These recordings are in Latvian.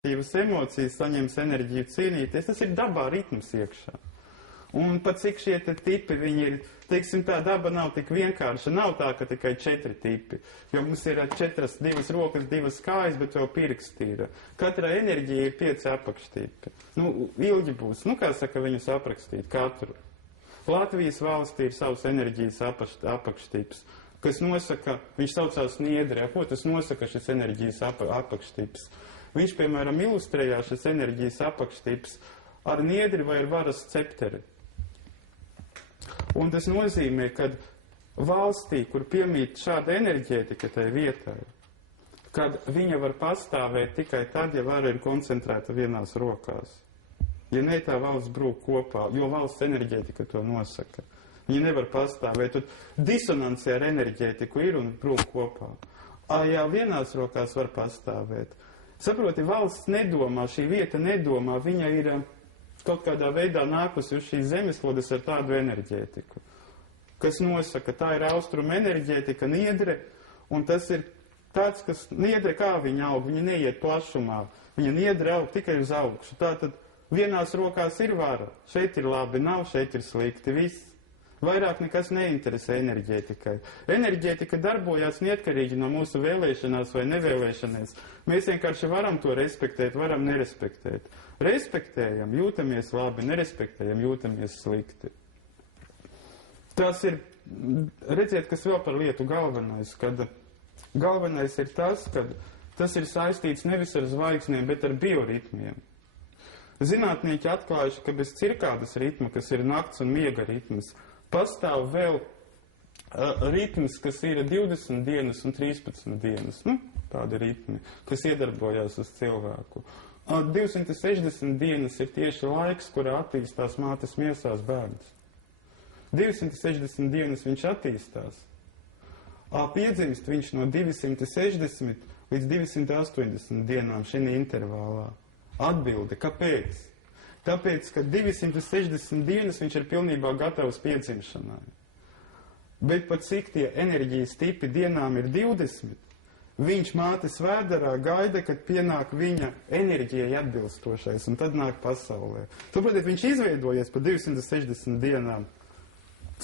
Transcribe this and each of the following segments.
pozitīvas emocijas, saņems enerģiju cīnīties, tas ir dabā ritms iekšā. Un pat cik šie tipi, viņi ir, teiksim, tā daba nav tik vienkārša, nav tā, ka tikai 4 tipi, jo mums ir 4, 2 rokas, 2 kājas, bet vēl pirksti ir. Katra enerģija ir 5 apakštipi. Ilgi būs, kā saka, viņus aprakstīt katru. Latvijas valstī ir savs enerģijas apakštips, kas nosaka, viņš saucās niedri, ko tas nosaka šis enerģijas apakštips. Viņš, piemēram, ilustrējā šis enerģijas apakštips ar niedri vai ar varas cepteri. Un tas nozīmē, ka valstī, kur piemīt šāda enerģētika tai vietai, kad viņa var pastāvēt tikai tad, ja vara ir koncentrēta vienās rokās. Ja ne, tā valsts brūk kopā, jo valsts enerģētika to nosaka. Viņa nevar pastāvēt, tad disonanci ar enerģētiku ir un brūk kopā. Ja vienās rokās var pastāvēt. Saproti, valsts nedomā, šī vieta nedomā, viņa ir kaut kādā veidā nākusi uz šīs zemeslodes ar tādu enerģētiku, kas nosaka, tā ir austrumu enerģētika, niedre, un tas ir tāds, kas niedre kā viņa aug, viņa neiet plašumā, viņa niedre aug tikai uz augšu. Tātad vienās rokās ir vara, šeit ir labi, nav, šeit ir slikti, viss. Vairāk nekas neinteresē enerģētikai. Enerģētika darbojās neatkarīgi no mūsu vēlēšanās vai nevēlēšanās. Mēs vienkārši varam to respektēt, varam nerespektēt. Respektējam, jūtamies labi, nerespektējam, jūtamies slikti. Tas ir, redziet, kas vēl par lietu galvenais, kad galvenais ir tas, ka tas ir saistīts nevis ar zvaigznēm, bet ar bioritmiem. Zinātnieki atklājuši, ka bez cirkādas ritma, kas ir nakts un miega ritms, pastāv vēl ritms, kas ir 20 dienas un 13 dienas. Tādi ritmi, kas iedarbojās uz cilvēku. 260 dienas ir tieši laiks, kurā attīstās mātes miesās bērns. 260 dienas viņš attīstās. Piedzimst viņš no 260 līdz 280 dienām šī intervālā. Atbilde, kāpēc? Tāpēc, ka 260 dienas viņš ir pilnībā gatavs piedzimšanai. Bet pat cik tie enerģijas tipi dienām ir 20, viņš mātes vēderā gaida, kad pienāk viņa enerģijai atbilstošais, un tad nāk pasaulē. Saprotiet, viņš izveidojies pa 260 dienām.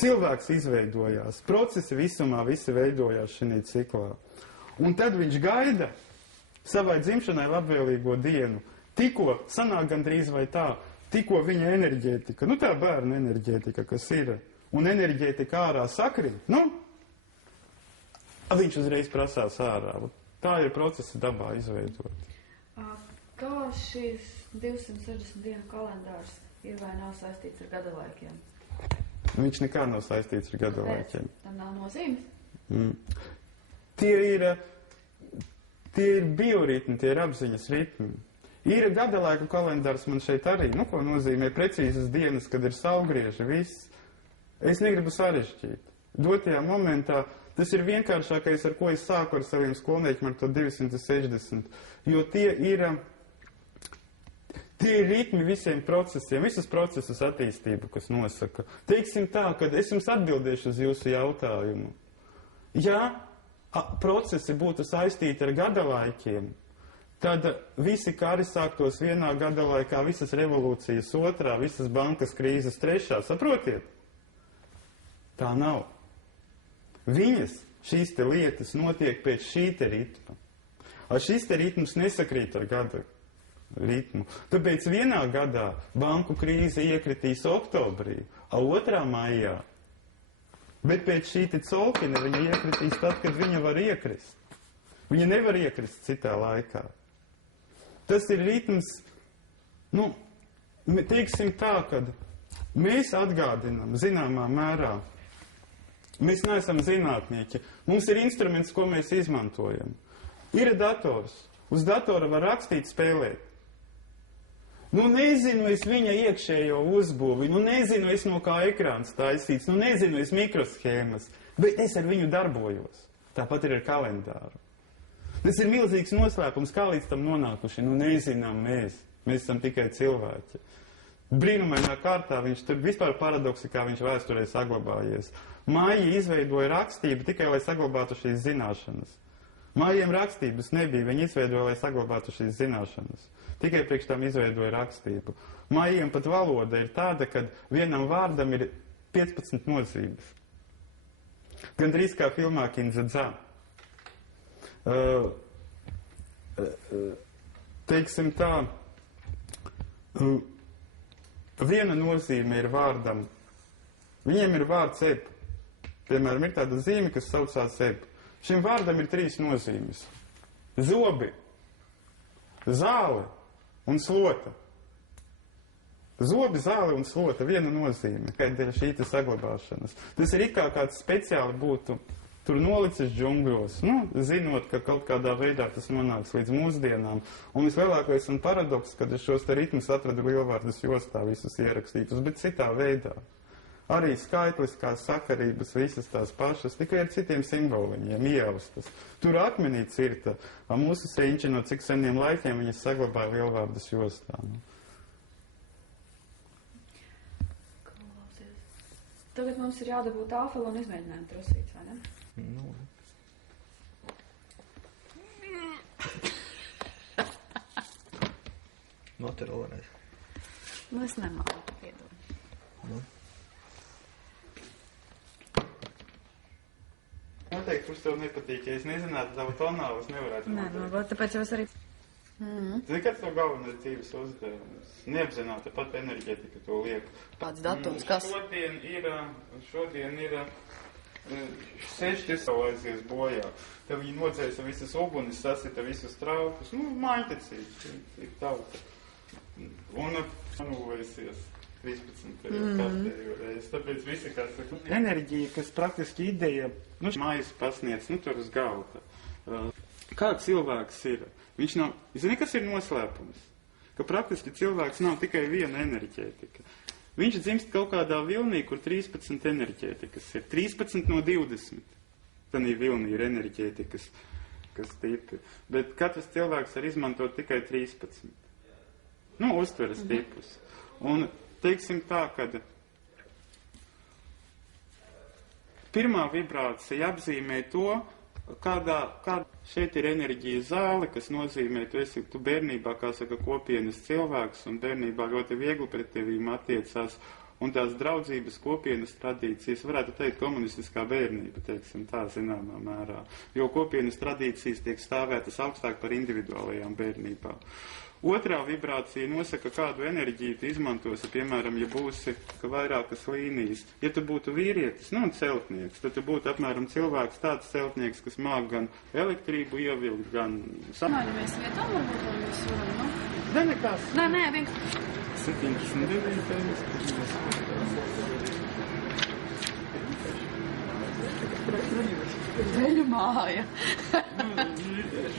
Cilvēks izveidojās, procesi visumā visi veidojās šī ciklā. Un tad viņš gaida savai dzimšanai labvēlīgo dienu. Tikko sanāk gandrīz vai tā, tikko viņa enerģētika, tā bērna enerģētika, kas ir, un enerģētika ārā sakrit, viņš uzreiz prasās ārā. Tā ir procesa dabā izveidot. Kā šīs 260 dienu kalendārs ir vai nav saistīts ar gadalaikiem? Viņš nekā nav saistīts ar gadalaikiem. Tam nav nozīmes? Tie ir bioritmi, tie ir apziņas ritmi. Ir gadalaiku kalendārs man šeit arī, ko nozīmē precīzas dienas, kad ir saulgrieži, viss. Es negribu sarežģīt. Dotajā momentā tas ir vienkāršākais, ar ko es sāku ar saviem skolniekiem ar to 260, jo tie ir ritmi visiem procesiem, visas procesus attīstību, kas nosaka. Teiksim tā, kad es jums atbildēšu uz jūsu jautājumu. Ja procesi būtu saistīti ar gadalaikiem, tad visi kari sāktos vienā gadalaikā, visas revolūcijas otrā, visas bankas krīzes trešā. Saprotiet? Tā nav. Šīs te lietas notiek pēc šī te ritma. Šis te ritms nesakrīt ar gada ritmu. Tāpēc vienā gadā banku krīze iekritīs oktobrī, a 2. maijā. Bet pēc šī te colkina viņa iekritīs tad, kad viņa var iekrist. Viņa nevar iekrist citā laikā. Tas ir ritms, teiksim tā, kad mēs atgādinām zināmā mērā. Mēs neesam zinātnieki. Mums ir instruments, ko mēs izmantojam. Ir dators. Uz datora var rakstīt, spēlēt. Nezinu es viņa iekšējo uzbūvi, nezinu es no kā ekrāns taisīts, nezinu es mikroshēmas, bet es ar viņu darbojos. Tāpat ir ar kalendāru. Tas ir milzīgs noslēpums, kā līdz tam nonākuši. Nezinām mēs. Mēs esam tikai cilvēki. Brīnumainā kārtā viņš tur vispār paradoksi, kā viņš vēsturē saglabājies. Māji izveidoja rakstību tikai, lai saglabātu šīs zināšanas. Mājiem rakstības nebija, viņi izveidoja, lai saglabātu šīs zināšanas. Tikai priekš tām izveidoja rakstību. Maijam pat valoda ir tāda, ka vienam vārdam ir 15 nozīmes. Gandrīz kā filmā Kindzadzā. Teiksim tā, viena nozīme ir vārdam. Viņiem ir vārds ep. Piemēram, ir tāda zīme, kas saucās ep. Šim vārdam ir 3 nozīmes. Zobi, zāle un slota. Zobi, zāle un slota, viena nozīme, dēļ šī saglabāšanas. Tas ir kā kāds speciāli būtu tur nolicis džungļos, zinot, ka kaut kādā veidā tas nonāks līdz mūsdienām. Un vislielākais un paradoks, kad es šos te ritmus atradu lielvārdas jostā visus ierakstītus, bet citā veidā. Arī skaitliskās sakarības, visas tās pašas, tikai ar citiem simboliņiem, ieaustas. Tur akmenī cirta, mūsu senči no cik seniem laikiem viņas saglabāja lielvārdas jostā. Tagad mums ir jādabūt tāfeli un izmēģinājumu trusīt, vai ne? Notur vēlreiz. Es nemāku piedod. Noteikti, kurš tev nepatīk, ja es nezinātu tavu tonālu, es nevarētu noteikt. Tāpēc jau es arī... Zini, kāds tev galvenais dzīves uzdevums? Neapzināta pat enerģētika to liek. Kāds datums, kas? Šodien ir 6 aizies bojā. Tev viņi nodzēsa visas ugunis, sasita visus traukus. Maņtecīgi ir tauta. Un anulēsies 13. kārtējo reizi. Tāpēc visi, kas saka, enerģija, kas praktiski ideja, mājas pasniedz, tur uz galda. Kā cilvēks ir? Viņš nav, zini, kas ir noslēpums? Ka praktiski cilvēks nav tikai viena enerģētika. Viņš dzimst kaut kādā vilnī, kur 13 enerģētikas ir. 13 no 20. Tanī vilnī ir enerģētikas, kas tipi. Bet katrs cilvēks var izmantot tikai 13. Uztveres tipus. Un teiksim tā, kad pirmā vibrācija apzīmē to, kādā šeit ir enerģija zāle, kas nozīmē, tu bērnībā, kā saka, kopienas cilvēks, un bērnībā ļoti viegli pret tevīm attiecās, un tās draudzības kopienas tradīcijas, varētu teikt, komunistiskā bērnība, teiksim tā, zināmā mērā, jo kopienas tradīcijas tiek stāvētas augstāk par individuālajām bērnībām. Otrā vibrācija nosaka, kādu enerģiju tu izmantosi, piemēram, ja būsi vairākas līnijas. Ja tu būtu vīrietis, celtnieks, tad tu būtu apmēram cilvēks, tāds celtnieks, kas māk gan elektrību ievilkt, gan... Mēs vietām varbūt, vai mēs varam, Ne, nekas. Nē, vienkārši. 79. Veļu māja.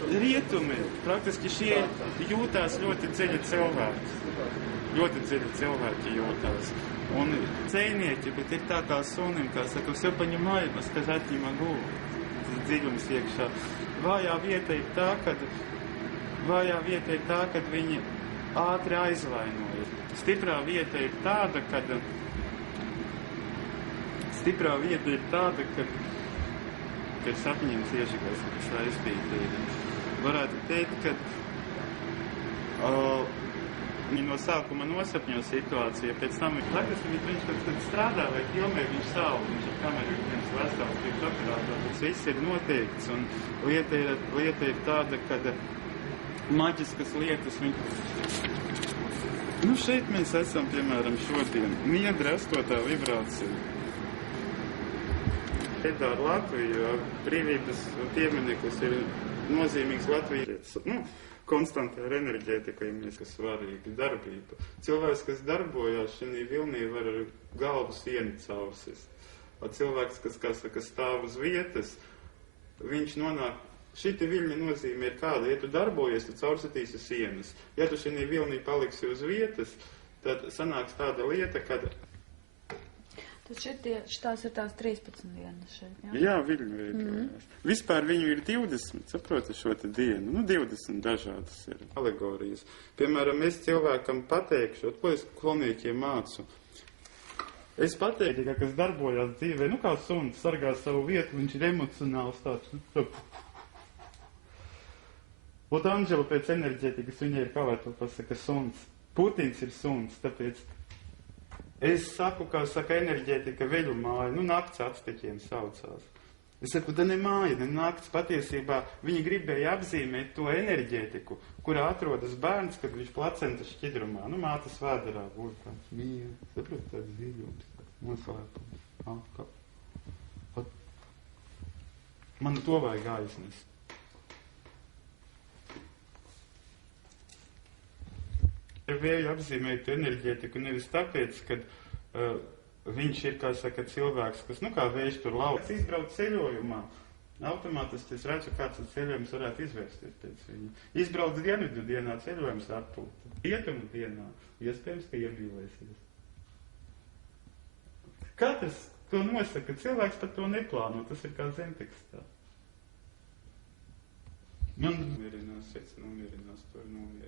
Rietumi, praktiski šie jūtās ļoti dziļi cilvēki. Ļoti dziļi cilvēki jūtās. Un cēnieki, bet ir tā kā sunim, kā saka, все понимаю, но сказать не могу. Tas dziļums iekšā. Vājā vieta ir tā, kad viņi ātri aizvainoja. Stiprā vieta ir tāda, kad ir sapņiem cieši, kas saistīti. Varētu teikt, ka viņi no sākuma nosapņo situāciju, pēc tam viņš kad strādā vai filmē, viņš savu, viņš ir kameru viens vesels priekš operātā, tas viss ir noteikts, un lieta ir tāda, kad maģiskas lietas šeit mēs esam, piemēram, šodien, miedra 8. vibrācija. Ar Latviju brīvības piemineklis ir nozīmīgs Latvijas konstantā ar enerģētikai, kas svarīga darbība. Cilvēks, kas darbojās šī vilnī, var ar galvu sieni caursis. Cilvēks, kas stāv uz vietas, viņš nonāk. Šī viļņa nozīme ir kāda, ja tu darbojies, tu caursitīsi sienas. Ja tu šī vilnī paliksi uz vietas, tad sanāks tāda lieta, kad Tad šitās ir tās 13 dienas šeit, jā? Jā, viļņu veidojās. Vispār viņu ir 20, saproti šo te dienu. 20 dažādas ir alegorijas. Piemēram, es cilvēkam pateikšu, ko es klonīķiem mācu. Es pateiktu, ka kas darbojās dzīvē, kā suns sargā savu vietu, viņš ir emocionāls tāds. Ot Anžela pēc enerģētikas, viņa ir, kā lai to pasaka, suns. Putins ir suns, tāpēc es saku, kā saka enerģētika veļu māja, nu nakts atsteķiem saucās. Es saku, tā ne māja, ne nakts, patiesībā viņi gribēja apzīmēt to enerģētiku, kurā atrodas bērns, kad viņš placentas šķidrumā, nu mātes vēderā, būtu tāds mīja, saprot, tāds dziļums, tāds noslēpums, atkal. Man to vajag aiznest. Vēju apzīmēt enerģētiku nevis tāpēc, ka viņš ir, kā saka, cilvēks, kas, nu kā vējš tur lauks, izbrauc ceļojumā. Automātiski es redzu, kāds ceļojums varētu izvērsties pēc viņa. Izbrauc dienvidu dienā, ceļojums atpūta. Rietumu dienā, iespējams, ka iemīlēsies. Katrs to nosaka, cilvēks pat to neplāno, tas ir kā zemtekstā. Man nomierinās, sirds nomierinās, to ir nomierinās.